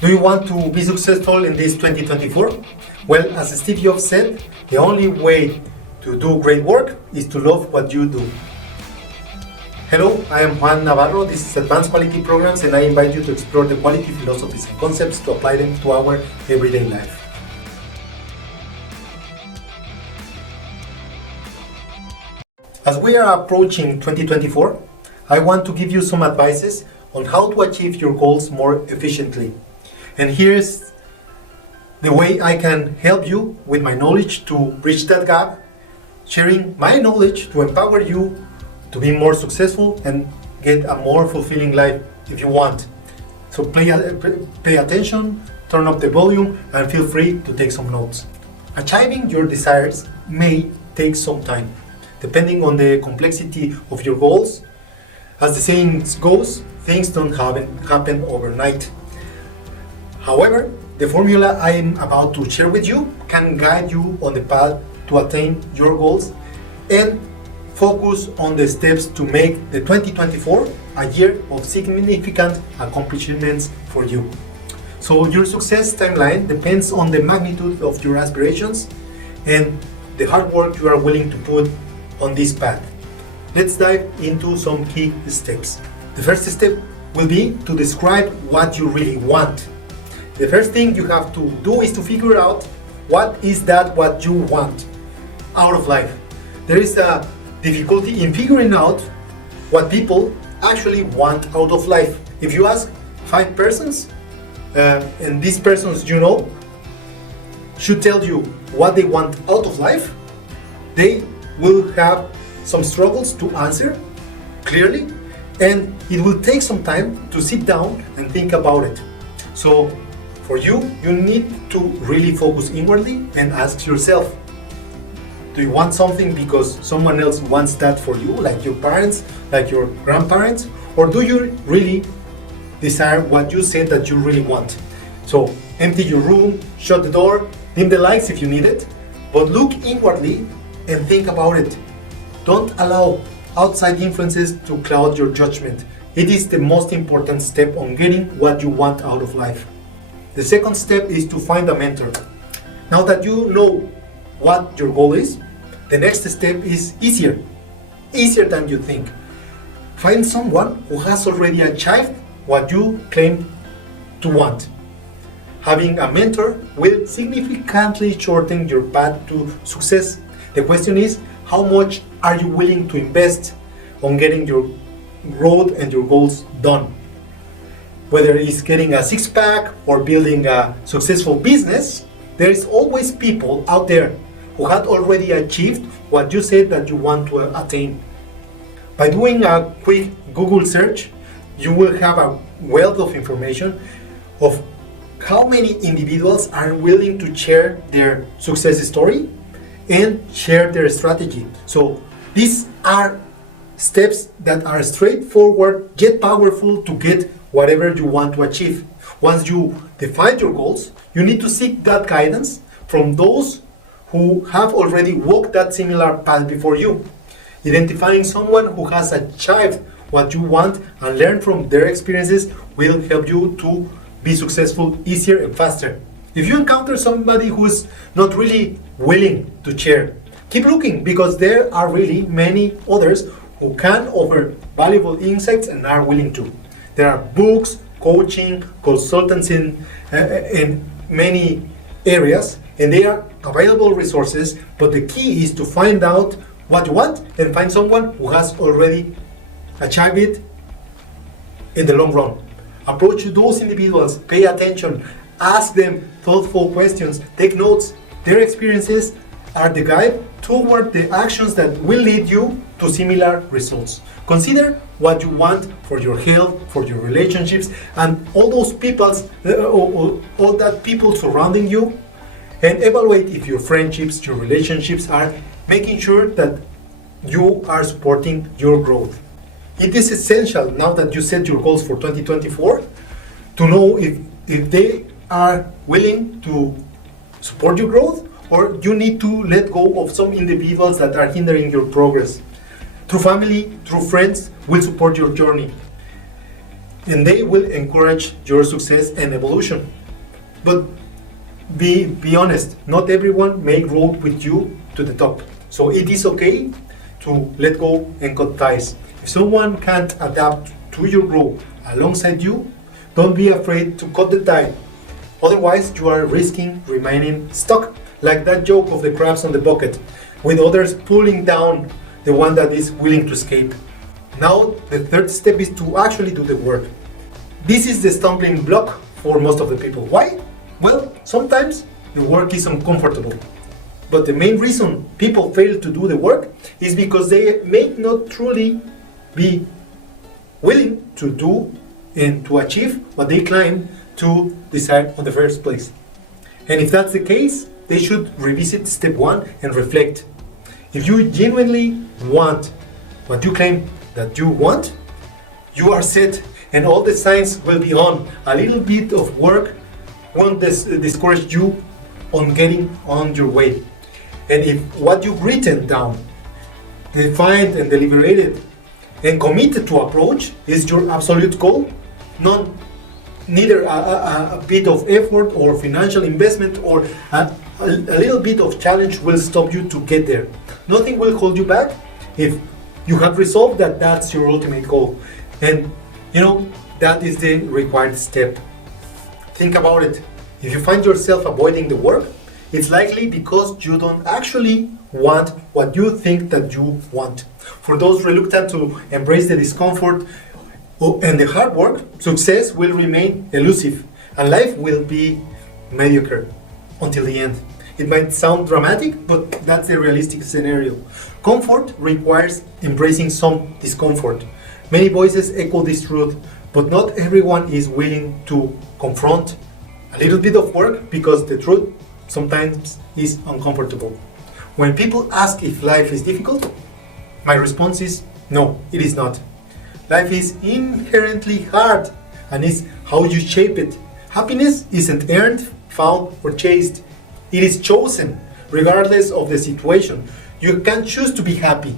Do you want to be successful in this 2024? Well, as Steve Jobs said, the only way to do great work is to love what you do. Hello, I am Juan Navarro. This is Advanced Quality Programs, and I invite you to explore the quality philosophies and concepts to apply them to our everyday life. As we are approaching 2024, I want to give you some advices on how to achieve your goals more efficiently. And here's the way I can help you with my knowledge to bridge that gap, sharing my knowledge to empower you to be more successful and get a more fulfilling life if you want. So pay attention, turn up the volume, and feel free to take some notes. Achieving your desires may take some time, depending on the complexity of your goals. As the saying goes, things don't happen overnight. However, the formula I am about to share with you can guide you on the path to attain your goals and focus on the steps to make the 2024 a year of significant accomplishments for you. So your success timeline depends on the magnitude of your aspirations and the hard work you are willing to put on this path. Let's dive into some key steps. The first step will be to describe what you really want. The first thing you have to do is to figure out what you want out of life. There is a difficulty in figuring out what people actually want out of life. If you ask 5 persons, and these persons should tell you what they want out of life, they will have some struggles to answer clearly, and it will take some time to sit down and think about it. So for you need to really focus inwardly and ask yourself, do you want something because someone else wants that for you, like your parents, like your grandparents, or do you really desire what you said that you really want? So empty your room, shut the door, dim the lights if you need it, but look inwardly and think about it. Don't allow outside influences to cloud your judgment. It is the most important step on getting what you want out of life. The second step is to find a mentor. Now that you know what your goal is, the next step is easier than you think. Find someone who has already achieved what you claim to want. Having a mentor will significantly shorten your path to success. The question is, how much are you willing to invest on getting your growth and your goals done? Whether it's getting a six-pack or building a successful business, there is always people out there who had already achieved what you said that you want to attain. By doing a quick Google search, you will have a wealth of information of how many individuals are willing to share their success story and share their strategy. So these are steps that are straightforward yet powerful to get whatever you want to achieve. Once you define your goals, you need to seek that guidance from those who have already walked that similar path before you. Identifying someone who has achieved what you want and learn from their experiences will help you to be successful easier and faster. If you encounter somebody who is not really willing to share, keep looking, because there are really many others who can offer valuable insights and are willing to. There are books, coaching, consultants in many areas, and they are available resources, but the key is to find out what you want and find someone who has already achieved it in the long run. Approach those individuals, pay attention, ask them thoughtful questions, take notes. Their experiences are the guide toward the actions that will lead you to similar results. Consider what you want for your health, for your relationships, and all those all that people surrounding you, and evaluate if your friendships, your relationships are making sure that you are supporting your growth. It is essential, now that you set your goals for 2024, to know if they are willing to support your growth, or you need to let go of some individuals that are hindering your progress. Through family, through friends, will support your journey. And they will encourage your success and evolution. But be honest, not everyone may grow with you to the top. So it is okay to let go and cut ties. If someone can't adapt to your growth alongside you, don't be afraid to cut the tie. Otherwise, you are risking remaining stuck, like that joke of the crabs on the bucket, with others pulling down the one that is willing to escape. Now, the third step is to actually do the work. This is the stumbling block for most of the people. Why? Well, sometimes the work is uncomfortable. But the main reason people fail to do the work is because they may not truly be willing to do and to achieve what they claim to decide on the first place. And if that's the case, they should revisit step one and reflect. If you genuinely want what you claim that you want, you are set and all the signs will be on. A little bit of work won't discourage you on getting on your way. And if what you've written down, defined and deliberated and committed to approach is your absolute goal, neither a bit of effort or financial investment or a little bit of challenge will stop you to get there. Nothing will hold you back if you have resolved that that's your ultimate goal. And that is the required step. Think about it. If you find yourself avoiding the work, it's likely because you don't actually want what you think that you want. For those reluctant to embrace the discomfort and the hard work, success will remain elusive and life will be mediocre until the end. It might sound dramatic, but that's the realistic scenario. Comfort requires embracing some discomfort. Many voices echo this truth, but not everyone is willing to confront a little bit of work because the truth sometimes is uncomfortable. When people ask if life is difficult, my response is no, it is not. Life is inherently hard and it's how you shape it. Happiness isn't earned, found, or chased. It is chosen, regardless of the situation. You can choose to be happy.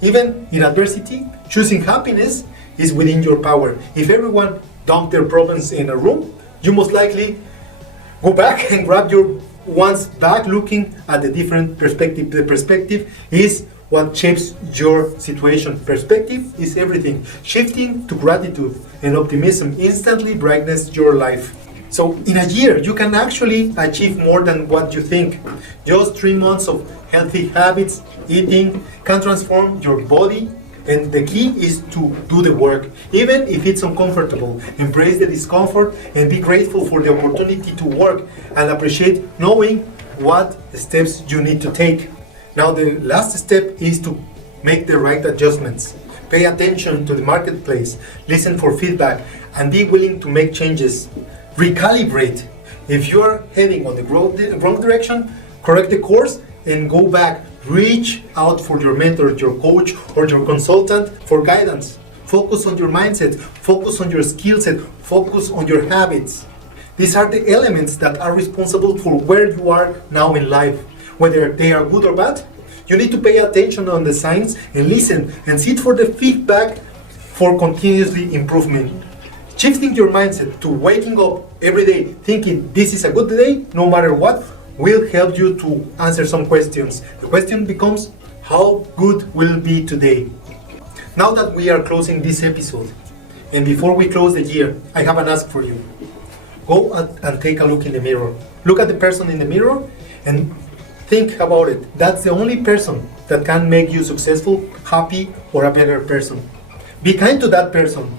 Even in adversity, choosing happiness is within your power. If everyone dumped their problems in a room, you most likely go back and grab your ones back looking at a different perspective. The perspective is what shapes your situation. Perspective is everything. Shifting to gratitude and optimism instantly brightens your life. So in a year, you can actually achieve more than what you think. Just 3 months of healthy habits, eating, can transform your body. And the key is to do the work, even if it's uncomfortable. Embrace the discomfort and be grateful for the opportunity to work and appreciate knowing what steps you need to take. Now the last step is to make the right adjustments. Pay attention to the marketplace, listen for feedback, and be willing to make changes. Recalibrate. If you're heading on the wrong direction, correct the course and go back. Reach out for your mentor, your coach, or your consultant for guidance. Focus on your mindset, focus on your skill set, focus on your habits. These are the elements that are responsible for where you are now in life. Whether they are good or bad, you need to pay attention on the signs and listen and seek for the feedback for continuously improvement. Shifting your mindset to waking up every day thinking this is a good day, no matter what, will help you to answer some questions. The question becomes, how good will be today? Now that we are closing this episode, and before we close the year, I have an ask for you. Go and take a look in the mirror. Look at the person in the mirror and think about it. That's the only person that can make you successful, happy, or a better person. Be kind to that person,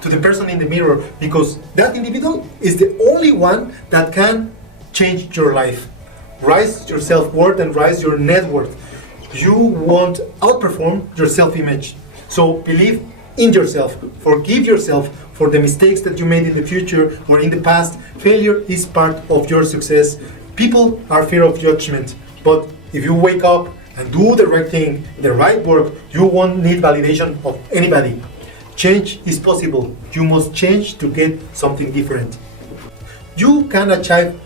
to the person in the mirror, because that individual is the only one that can change your life. Rise your self-worth and rise your net worth. You won't outperform your self-image. So believe in yourself. Forgive yourself for the mistakes that you made in the future or in the past. Failure is part of your success. People are fear of judgment. But if you wake up and do the right thing, the right work, you won't need validation of anybody. Change is possible. You must change to get something different. You can achieve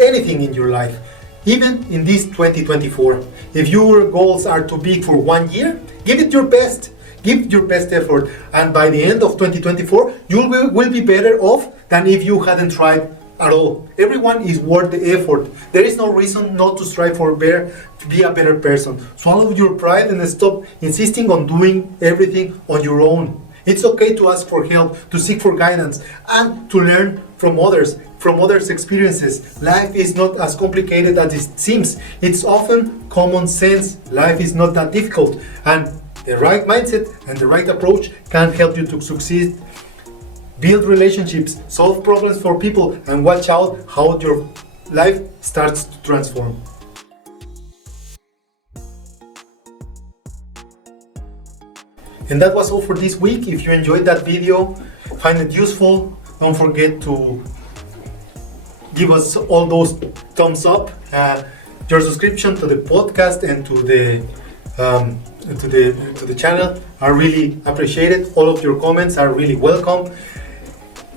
anything in your life. Even in this 2024, if your goals are too big for 1 year, give it your best. Give your best effort, and by the end of 2024, you will be better off than if you hadn't tried at all. Everyone is worth the effort. There is no reason not to strive to be a better person. Swallow your pride and stop insisting on doing everything on your own. It's okay to ask for help, to seek for guidance, and to learn from others' experiences. Life is not as complicated as it seems. It's often common sense. Life is not that difficult, and the right mindset and the right approach can help you to succeed, build relationships, solve problems for people, and watch out how your life starts to transform. And that was all for this week. If you enjoyed that video, find it useful, don't forget to give us all those thumbs up. Your subscription to the podcast and to the channel are really appreciated. All of your comments are really welcome.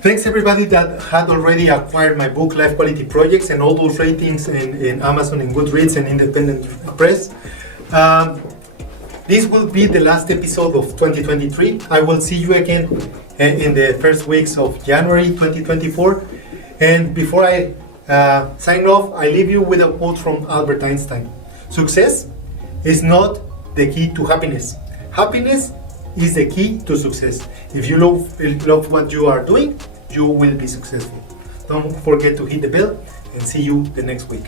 Thanks everybody that had already acquired my book Life Quality Projects and all those ratings in Amazon and Goodreads and independent press. This will be the last episode of 2023. I will see you again in the first weeks of January 2024. And before I sign off, I leave you with a quote from Albert Einstein. Success is not the key to happiness. Happiness is the key to success. If you love what you are doing, you will be successful. Don't forget to hit the bell and see you the next week.